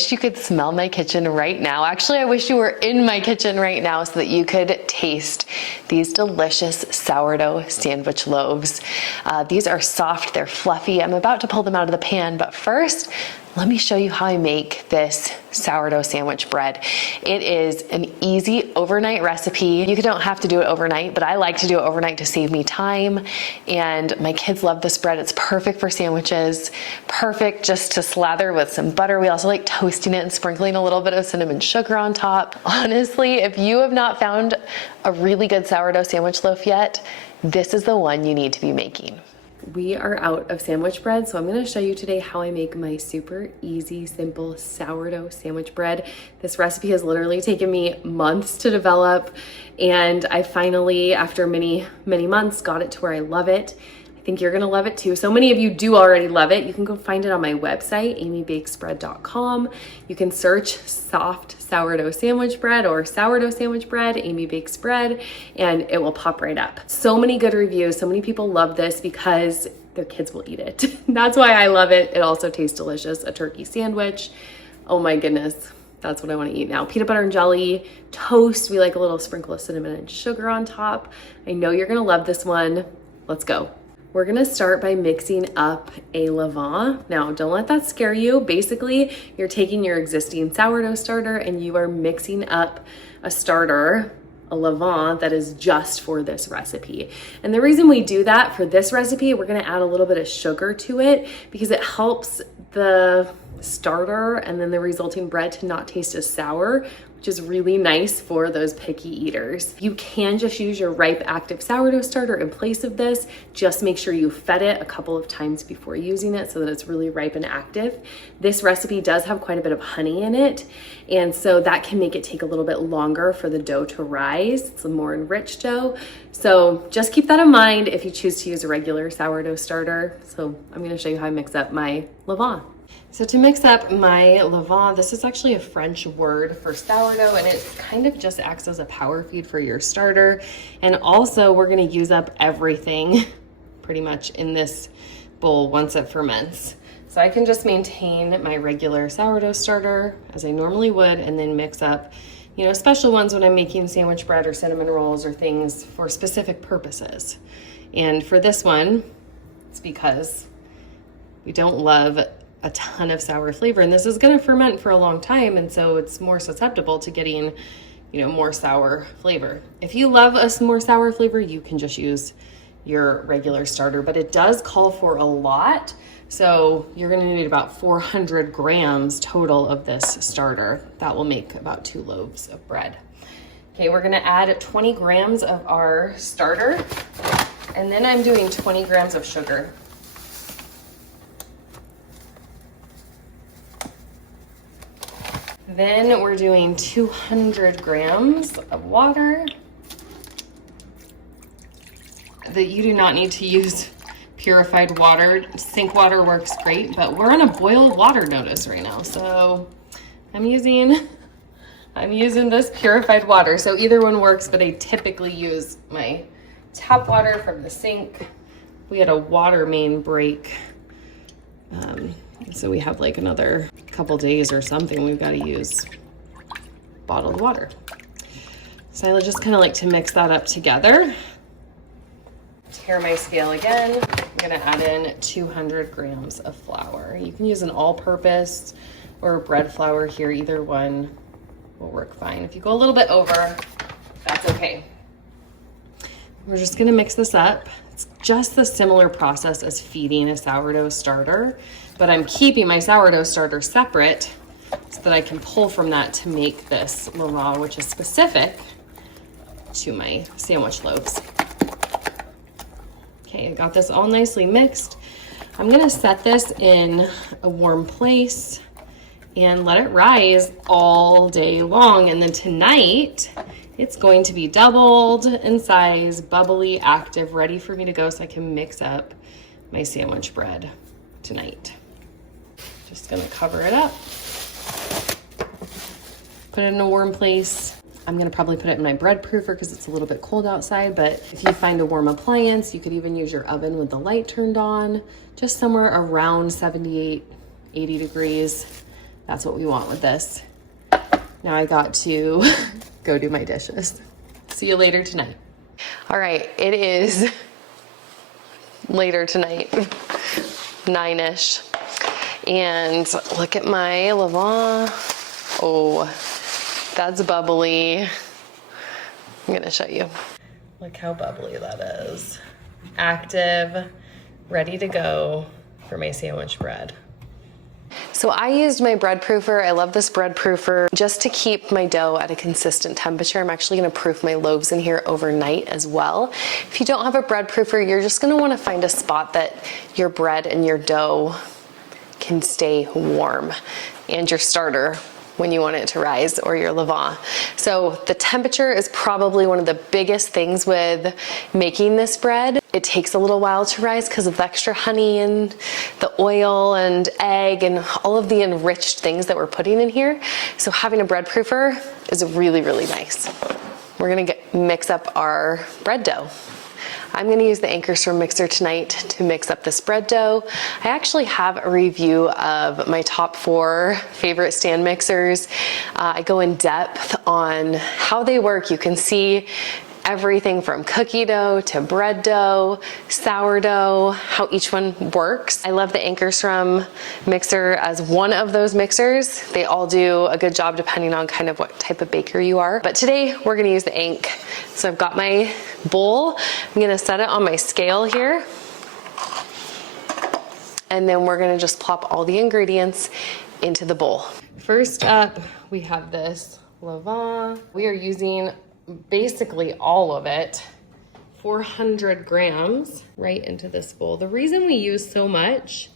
wish you could smell my kitchen right now. Actually, I wish you were in my kitchen right now so that you could taste these delicious sourdough sandwich loaves. These are soft, they're fluffy. I'm about to pull them out of the pan, but first, let me show you how I make this sourdough sandwich bread. It is an easy overnight recipe. You don't have to do it overnight, but I like to do it overnight to save me time. And my kids love this bread. It's perfect for sandwiches, perfect just to slather with some butter. We also like toasting it and sprinkling a little bit of cinnamon sugar on top. Honestly, if you have not found a really good sourdough sandwich loaf yet, this is the one you need to be making. We are out of sandwich bread, so I'm going to show you today how I make my super easy, simple sourdough sandwich bread. This recipe has literally taken me months to develop, and I finally, after many months, got it to where I love it. I think you're going to love it too. So many of you do already love it. You can go find it on my website, amybakesbread.com. You can search soft sourdough sandwich bread or sourdough sandwich bread, Amy Bakes Bread, and it will pop right up. So many good reviews. So many people love this because their kids will eat it. That's why I love it. It also tastes delicious. A turkey sandwich. Oh my goodness. That's what I want to eat now. Peanut butter and jelly, toast. We like a little sprinkle of cinnamon and sugar on top. I know you're going to love this one. Let's go. We're gonna start by mixing up a levain. Now, don't let that scare you. Basically, you're taking your existing sourdough starter and you are mixing up a starter, a levain that is just for this recipe. And the reason we do that for this recipe, we're gonna add a little bit of sugar to it because it helps the starter and then the resulting bread to not taste as sour, which is really nice for those picky eaters. You can just use your ripe active sourdough starter in place of this. Just make sure you fed it a couple of times before using it so that it's really ripe and active. This recipe does have quite a bit of honey in it, and so that can make it take a little bit longer for the dough to rise. It's a more enriched dough. So just keep that in mind if you choose to use a regular sourdough starter. So I'm gonna show you how I mix up my levain. So to mix up my levain, this is actually a French word for sourdough, and it kind of just acts as a power feed for your starter. And also we're gonna use up everything pretty much in this bowl once it ferments. So I can just maintain my regular sourdough starter as I normally would, and then mix up, you know, special ones when I'm making sandwich bread or cinnamon rolls or things for specific purposes. And for this one, it's because we don't love a ton of sour flavor, and this is going to ferment for a long time, and so it's more susceptible to getting, you know, more sour flavor. If you love a more sour flavor, you can just use your regular starter, but it does call for a lot, so you're going to need about 400 grams total of this starter. That will make about 2 loaves of bread. Okay, we're going to add 20 grams of our starter, and then I'm doing 20 grams of sugar. Then we're doing 200 grams of water. That you do not need to use purified water. Sink water works great, but we're on a boiled water notice right now. So I'm using this purified water. So either one works, but I typically use my tap water from the sink. We had a water main break. So we have like another couple days or something, we've got to use bottled water. So I just kind of like to mix that up together. Tare my scale again. I'm going to add in 200 grams of flour. You can use an all-purpose or bread flour here. Either one will work fine. If you go a little bit over, that's okay. We're just going to mix this up. It's just the similar process as feeding a sourdough starter, but I'm keeping my sourdough starter separate so that I can pull from that to make this levain, which is specific to my sandwich loaves. Okay, I got this all nicely mixed. I'm gonna set this in a warm place and let it rise all day long. And then tonight, it's going to be doubled in size, bubbly, active, ready for me to go so I can mix up my sandwich bread tonight. Just gonna cover it up, put it in a warm place. I'm gonna probably put it in my bread proofer because it's a little bit cold outside, but if you find a warm appliance, you could even use your oven with the light turned on, just somewhere around 78, 80 degrees. That's what we want with this. Now I got to go do my dishes. See you later tonight. All right, it is later tonight, 9-ish. And look at my levain. Oh, that's bubbly. I'm gonna show you. Look how bubbly that is. Active, ready to go for my sandwich bread. So I used my bread proofer. I love this bread proofer just to keep my dough at a consistent temperature. I'm actually gonna proof my loaves in here overnight as well. If you don't have a bread proofer, you're just gonna wanna find a spot that your bread and your dough can stay warm, and your starter when you want it to rise, or your levain. So the temperature is probably one of the biggest things with making this bread. It takes a little while to rise because of the extra honey and the oil and egg and all of the enriched things that we're putting in here. So having a bread proofer is really, really nice. We're gonna mix up our bread dough. I'm gonna use the Anchorstrom mixer tonight to mix up this bread dough. I actually have a review of my top 4 favorite stand mixers. I go in depth on how they work. You can see everything from cookie dough to bread dough, sourdough, how each one works. I love the Anchorstrom mixer as one of those mixers. They all do a good job depending on kind of what type of baker you are. But today we're gonna use the Anch. So I've got my bowl. I'm gonna set it on my scale here. And then we're gonna just plop all the ingredients into the bowl. First up, we have this levain. We are using basically all of it, 400 grams right into this bowl. The reason we use so much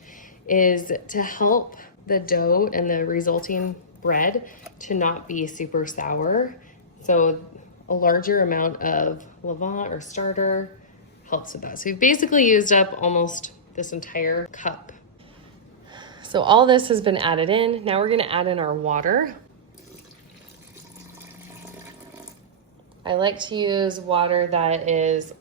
is to help the dough and the resulting bread to not be super sour. So a larger amount of levain or starter helps with that. So we've basically used up almost this entire cup. So all this has been added in. Now we're gonna add in our water. I like to use water that is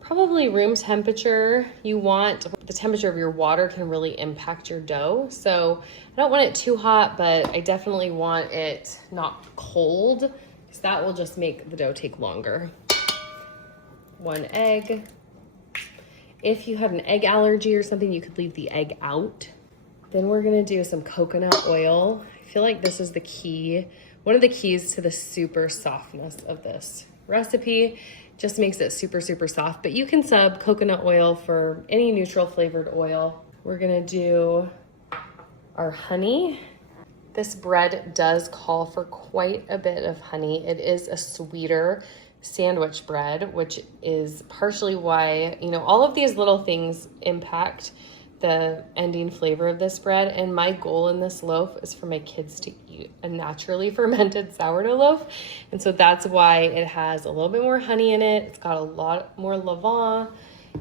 probably room temperature. You want, the temperature of your water can really impact your dough. So I don't want it too hot, but I definitely want it not cold, because that will just make the dough take longer. 1 egg. If you have an egg allergy or something, you could leave the egg out. Then we're gonna do some coconut oil. I feel like this is the key. One of the keys to the super softness of this recipe. Just makes it super, super soft, but you can sub coconut oil for any neutral flavored oil. We're gonna do our honey. This bread does call for quite a bit of honey. It is a sweeter sandwich bread, which is partially why, you know, all of these little things impact the ending flavor of this bread. And my goal in this loaf is for my kids to eat a naturally fermented sourdough loaf. And so that's why it has a little bit more honey in it. It's got a lot more levain,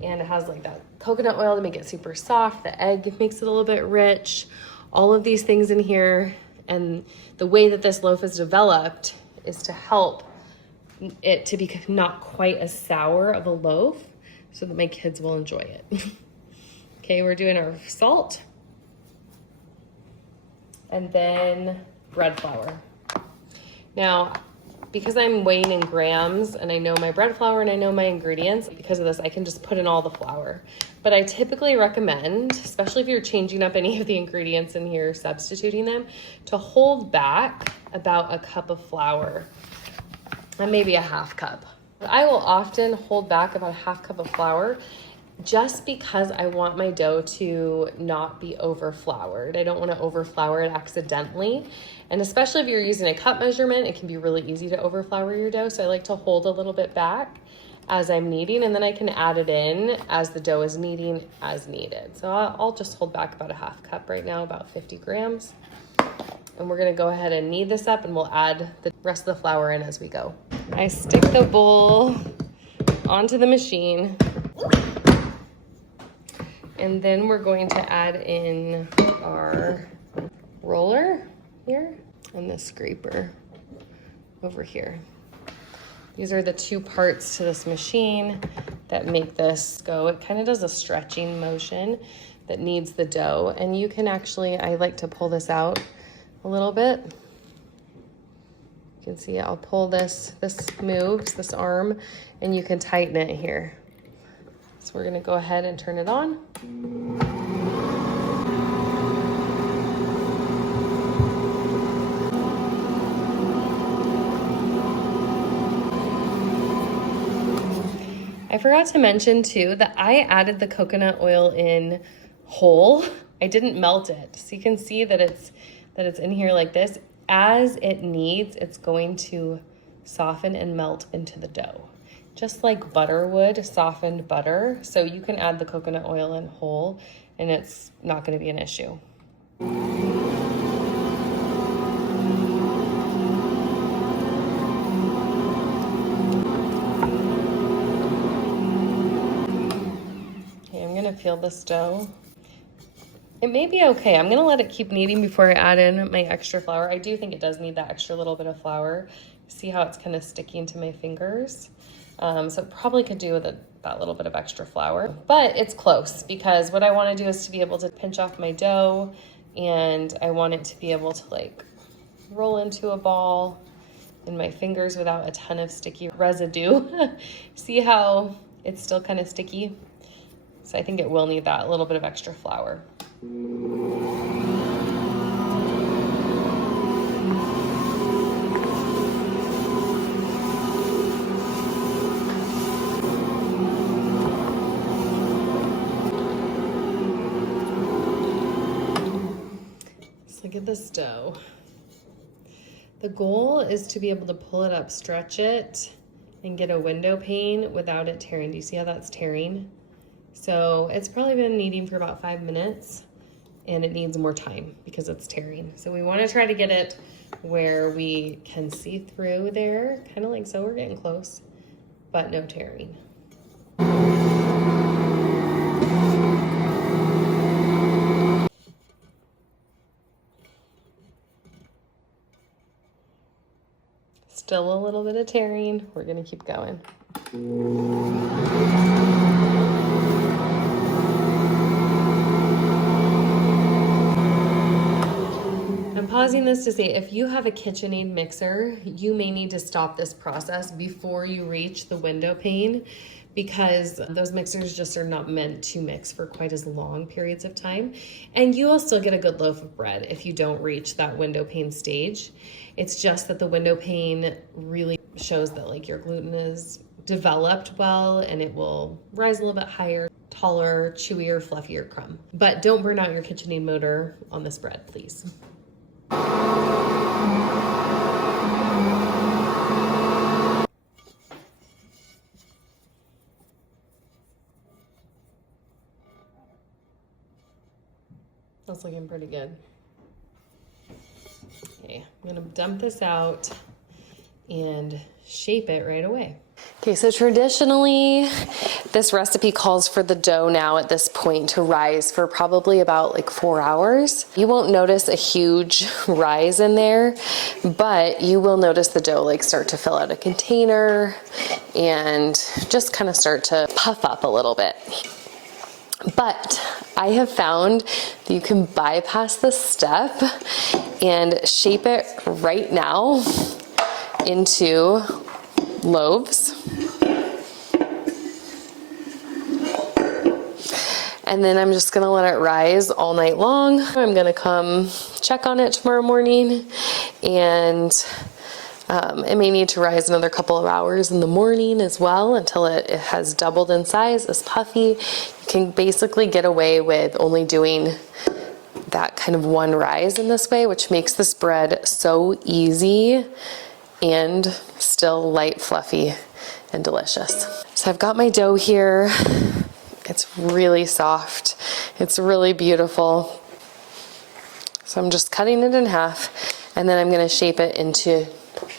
and it has like that coconut oil to make it super soft. The egg makes it a little bit rich. All of these things in here. And the way that this loaf is developed is to help it to be not quite as sour of a loaf so that my kids will enjoy it. Okay, we're doing our salt and then bread flour. Now, because I'm weighing in grams and I know my bread flour and I know my ingredients, because of this, I can just put in all the flour. But I typically recommend, especially if you're changing up any of the ingredients in here, substituting them, to hold back about a cup of flour and maybe a half cup. I will often hold back about a half cup of flour just because I want my dough to not be over floured. I don't want to over flour it accidentally. And especially if you're using a cup measurement, it can be really easy to over flour your dough. So I like to hold a little bit back as I'm kneading, and then I can add it in as the dough is kneading as needed. So I'll just hold back about a half cup right now, about 50 grams. And we're gonna go ahead and knead this up, and we'll add the rest of the flour in as we go. I stick the bowl onto the machine. And then we're going to add in our roller here and the scraper over here. These are the two parts to this machine that make this go. It kind of does a stretching motion that kneads the dough. And you can actually, I like to pull this out a little bit. You can see I'll pull this moves, this arm, and you can tighten it here. So we're gonna go ahead and turn it on. I forgot to mention too that I added the coconut oil in whole. I didn't melt it. So you can see that it's in here like this. As it needs, it's going to soften and melt into the dough. Just like butter would, softened butter. So you can add the coconut oil in whole and it's not going to be an issue. Feel this dough. It may be okay. I'm gonna let it keep kneading before I add in my extra flour. I do think it does need that extra little bit of flour. See how it's kind of sticking to my fingers? So it probably could do with that little bit of extra flour, but it's close because what I want to do is to be able to pinch off my dough, and I want it to be able to like roll into a ball in my fingers without a ton of sticky residue. See how it's still kind of sticky? So I think it will need that little bit of extra flour. Let's look at this dough. The goal is to be able to pull it up, stretch it, and get a window pane without it tearing. Do you see how that's tearing? So it's probably been kneading for about 5 minutes and it needs more time because it's tearing. So we want to try to get it where we can see through there, kind of like so. We're getting close, but no tearing. Still a little bit of tearing. We're going to keep going. I'm pausing this to say if you have a KitchenAid mixer, you may need to stop this process before you reach the window pane because those mixers just are not meant to mix for quite as long periods of time. And you will still get a good loaf of bread if you don't reach that window pane stage. It's just that the window pane really shows that like your gluten is developed well and it will rise a little bit higher, taller, chewier, fluffier crumb. But don't burn out your KitchenAid motor on this bread, please. That's looking pretty good. Okay, I'm gonna dump this out and shape it right away. Okay, so traditionally, this recipe calls for the dough now at this point to rise for probably about like 4 hours. You won't notice a huge rise in there, but you will notice the dough like start to fill out a container and just kind of start to puff up a little bit. But I have found that you can bypass this step and shape it right now into loaves. And then I'm just gonna let it rise all night long. I'm gonna come check on it tomorrow morning, and it may need to rise another couple of hours in the morning as well until it has doubled in size, is puffy. You can basically get away with only doing that kind of one rise in this way, which makes this bread so easy and still light, fluffy, and delicious. So I've got my dough here. It's really soft. It's really beautiful. So I'm just cutting it in half, and then I'm gonna shape it into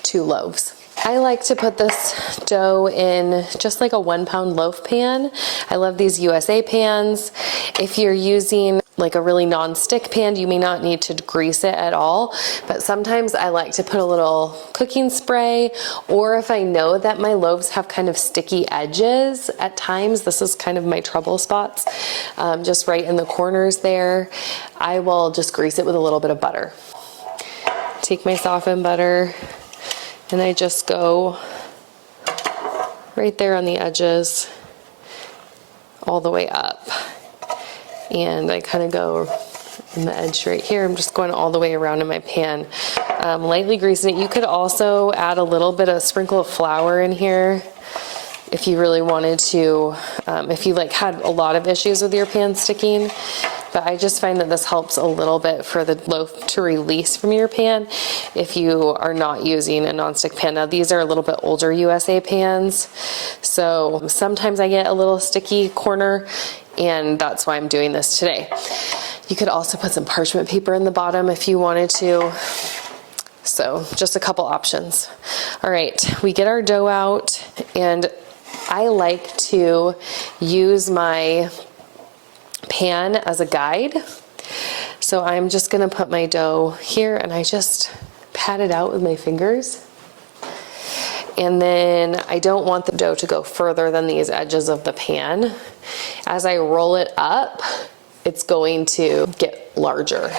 2 loaves. I like to put this dough in just like a 1-pound loaf pan. I love these USA pans. If you're using like a really non-stick pan, you may not need to grease it at all, but sometimes I like to put a little cooking spray, or if I know that my loaves have kind of sticky edges at times, this is kind of my trouble spots, just right in the corners there, I will just grease it with a little bit of butter. take my softened butter and I just go right there on the edges all the way up. And I kind of go in the edge right here. I'm just going all the way around in my pan, lightly greasing it. You could also add a little bit of sprinkle of flour in here if you really wanted to, if you like had a lot of issues with your pan sticking. But I just find that this helps a little bit for the loaf to release from your pan if you are not using a nonstick pan. Now these are a little bit older USA pans, so sometimes I get a little sticky corner, and that's why I'm doing this today. You could also put some parchment paper in the bottom if you wanted to. So just a couple options. All right, we get our dough out, and I like to use my pan as a guide. So I'm just gonna put my dough here and I just pat it out with my fingers. And then I don't want the dough to go further than these edges of the pan. As I roll it up, it's going to get larger.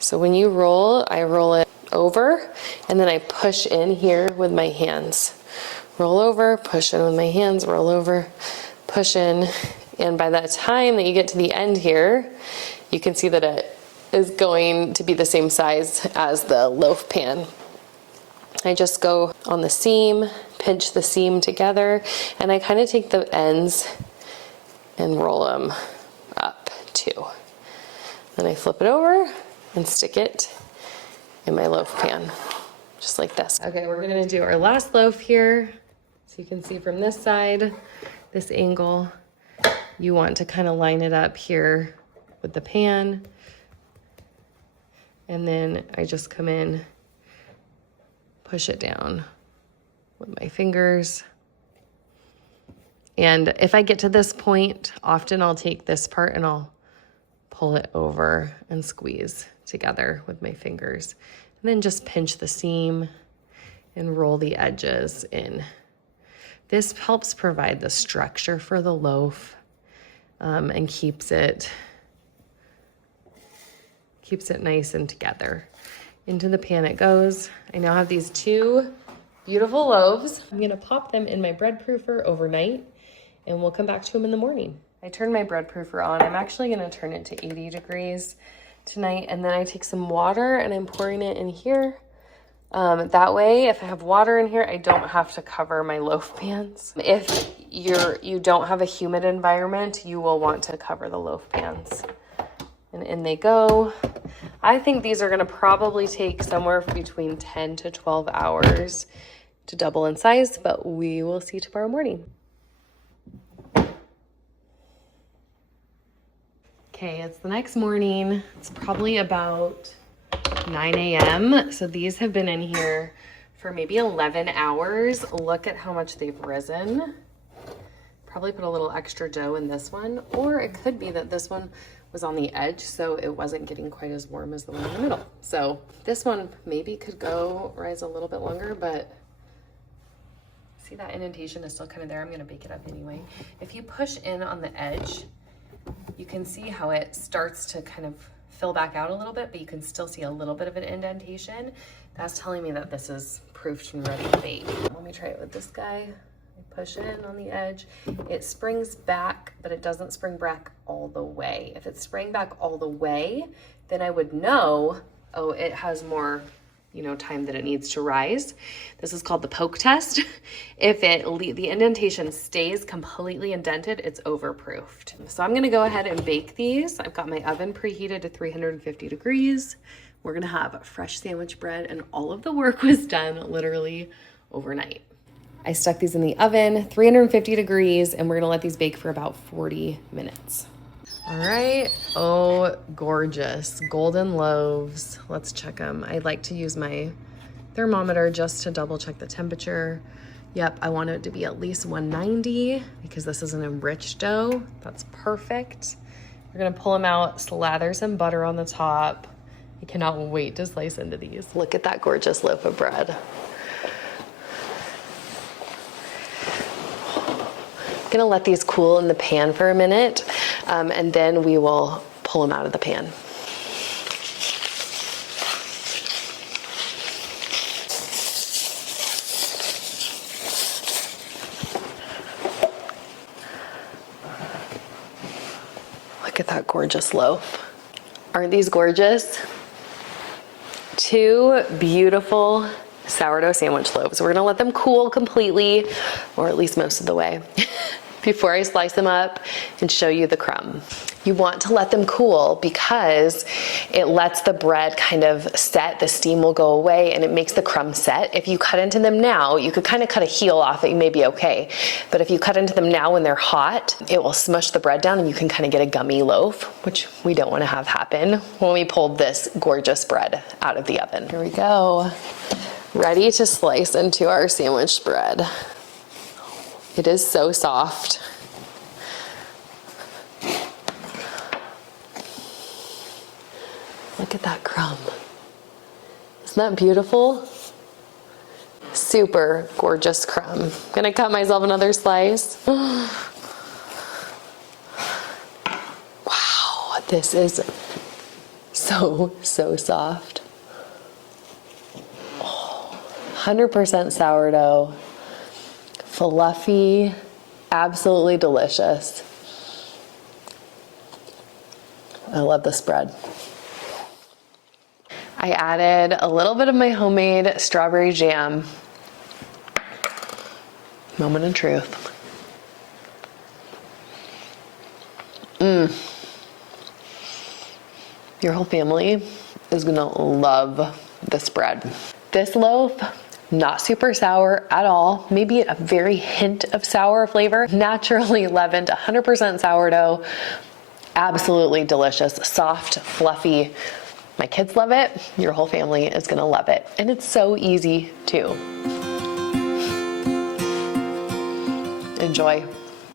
So when you roll, I roll it over and then I push in here with my hands. Roll over, push in with my hands, roll over, push in. And by the time that you get to the end here, you can see that it is going to be the same size as the loaf pan. I just go on the seam, pinch the seam together, and I kind of take the ends and roll them up too. Then I flip it over and stick it in my loaf pan, just like this. Okay, we're gonna do our last loaf here. So you can see from this side, this angle, you want to kind of line it up here with the pan. And then I just come in, push it down with my fingers. And if I get to this point, often I'll take this part and I'll pull it over and squeeze together with my fingers. And then just pinch the seam and roll the edges in. This helps provide the structure for the loaf, and keeps it nice and together. Into the pan it goes. I now have these two beautiful loaves. I'm gonna pop them in my bread proofer overnight, and we'll come back to them in the morning. I turned my bread proofer on. I'm actually gonna turn it to 80 degrees tonight, and then I take some water and I'm pouring it in here. That way, if I have water in here, I don't have to cover my loaf pans. If you don't have a humid environment, you will want to cover the loaf pans. And in they go. I think these are gonna probably take somewhere between 10 to 12 hours to double in size, but we will see tomorrow morning. Okay, it's the next morning. It's probably about 9 a.m. So these have been in here for maybe 11 hours. Look at how much they've risen. Probably put a little extra dough in this one, or it could be that this one was on the edge, so it wasn't getting quite as warm as the one in the middle. So this one maybe could rise a little bit longer, but see that indentation is still kind of there. I'm gonna bake it up anyway. If you push in on the edge, you can see how it starts to kind of fill back out a little bit, but you can still see a little bit of an indentation. That's telling me that this is proofed and ready to bake. Let me try it with this guy. I push in on the edge. It springs back, but it doesn't spring back all the way. If it sprang back all the way, then I would know, oh, it has more, time that it needs to rise. This is called the poke test. If the indentation stays completely indented, it's overproofed. So I'm gonna go ahead and bake these. I've got my oven preheated to 350 degrees. We're gonna have fresh sandwich bread, and all of the work was done literally overnight. I stuck these in the oven, 350 degrees, and we're gonna let these bake for about 40 minutes. All right, oh, gorgeous, golden loaves. Let's check them. I like to use my thermometer just to double check the temperature. Yep, I want it to be at least 190 because this is an enriched dough. That's perfect. We're gonna pull them out, slather some butter on the top. I cannot wait to slice into these. Look at that gorgeous loaf of bread. Gonna let these cool in the pan for a minute. and then we will pull them out of the pan. Look at that gorgeous loaf. Aren't these gorgeous? 2 beautiful sourdough sandwich loaves. We're gonna let them cool completely, or at least most of the way, before I slice them up and show you the crumb. You want to let them cool because it lets the bread kind of set, the steam will go away, and it makes the crumb set. If you cut into them now, you could kind of cut a heel off it, you may be okay. But if you cut into them now when they're hot, it will smush the bread down and you can kind of get a gummy loaf, which we don't want to have happen when we pulled this gorgeous bread out of the oven. Here we go. Ready to slice into our sandwich bread. It is so soft. Look at that crumb. Isn't that beautiful? Super gorgeous crumb. I'm gonna cut myself another slice. Wow, this is so soft. 100% sourdough, fluffy, absolutely delicious. I love this bread. I added a little bit of my homemade strawberry jam. Moment of truth. Your whole family is gonna love this bread. This loaf, not super sour at all, maybe a very hint of sour flavor, naturally leavened, 100% sourdough, absolutely delicious, soft, fluffy. My kids love it, your whole family is gonna love it. And it's so easy too. Enjoy.